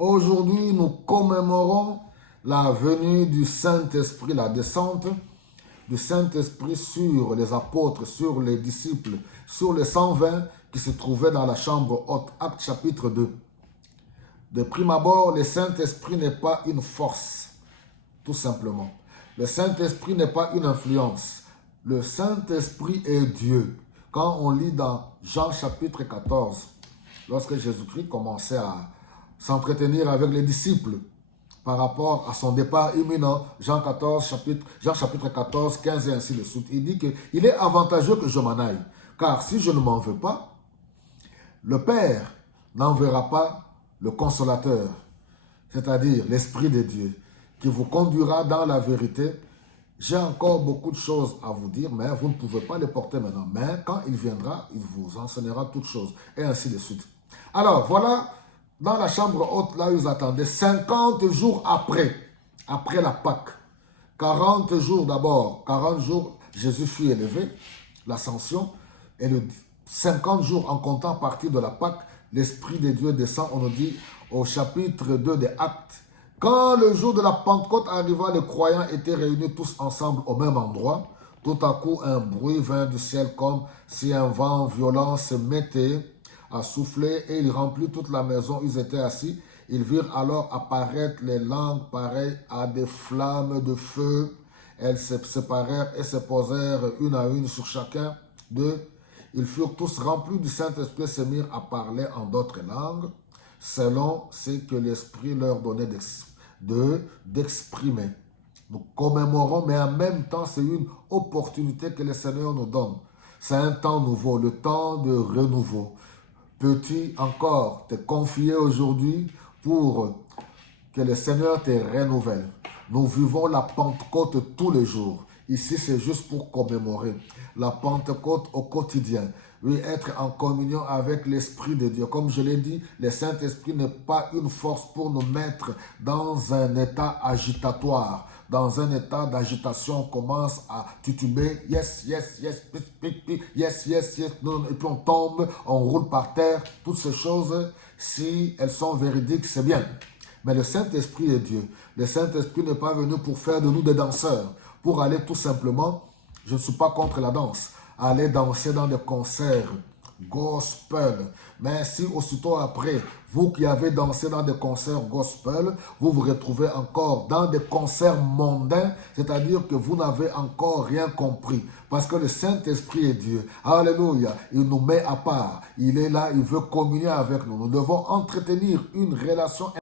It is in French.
Aujourd'hui, nous commémorons la venue du Saint-Esprit, la descente du Saint-Esprit sur les apôtres, sur les disciples, sur les 120 qui se trouvaient dans la chambre haute. Acte chapitre 2. De prime abord, le Saint-Esprit n'est pas une force, tout simplement. Le Saint-Esprit n'est pas une influence. Le Saint-Esprit est Dieu. Quand on lit dans Jean chapitre 14, lorsque Jésus-Christ commençait à s'entretenir avec les disciples par rapport à son départ imminent, Jean chapitre 14, 15 et ainsi de suite, il dit qu'il est avantageux que je m'en aille. Car si je ne m'en veux pas, le Père n'enverra pas le consolateur, c'est-à-dire l'Esprit de Dieu, qui vous conduira dans la vérité. J'ai encore beaucoup de choses à vous dire, mais vous ne pouvez pas les porter maintenant. Mais quand il viendra, il vous enseignera toutes choses, et ainsi de suite. Alors, voilà, dans la chambre haute, là, ils attendaient 50 jours après la Pâque. 40 jours d'abord, 40 jours, Jésus fut élevé, l'ascension, et le 50 jours en comptant à partir de la Pâque, l'Esprit de Dieu descend, on nous dit, au chapitre 2 des Actes. Quand le jour de la Pentecôte arriva, les croyants étaient réunis tous ensemble au même endroit. Tout à coup, un bruit vint du ciel comme si un vent violent se mettait à souffler et il remplit toute la maison. Ils étaient assis. Ils virent alors apparaître les langues pareilles à des flammes de feu. Elles se séparèrent et se posèrent une à une sur chacun d'eux. Ils furent tous remplis du Saint-Esprit et se mirent à parler en d'autres langues, selon ce que l'Esprit leur donnait d'exprimer. Nous commémorons, mais en même temps, c'est une opportunité que le Seigneur nous donne. C'est un temps nouveau, le temps de renouveau. Peux-tu encore te confier aujourd'hui pour que le Seigneur te renouvelle? Nous vivons la Pentecôte tous les jours. Ici, c'est juste pour commémorer la Pentecôte au quotidien. Oui, être en communion avec l'Esprit de Dieu. Comme je l'ai dit, le Saint-Esprit n'est pas une force pour nous mettre dans un état agitatoire. Dans un état d'agitation, on commence à tituber, yes, yes, yes, yes, yes, yes, non, et puis on tombe, on roule par terre. Toutes ces choses, si elles sont véridiques, c'est bien. Mais le Saint-Esprit est Dieu. Le Saint-Esprit n'est pas venu pour faire de nous des danseurs. Pour aller tout simplement, je ne suis pas contre la danse, aller danser dans des concerts gospel. Mais si aussitôt après, vous qui avez dansé dans des concerts gospel, vous vous retrouvez encore dans des concerts mondains, c'est-à-dire que vous n'avez encore rien compris. Parce que le Saint-Esprit est Dieu. Alléluia. Il nous met à part. Il est là, il veut communier avec nous. Nous devons entretenir une relation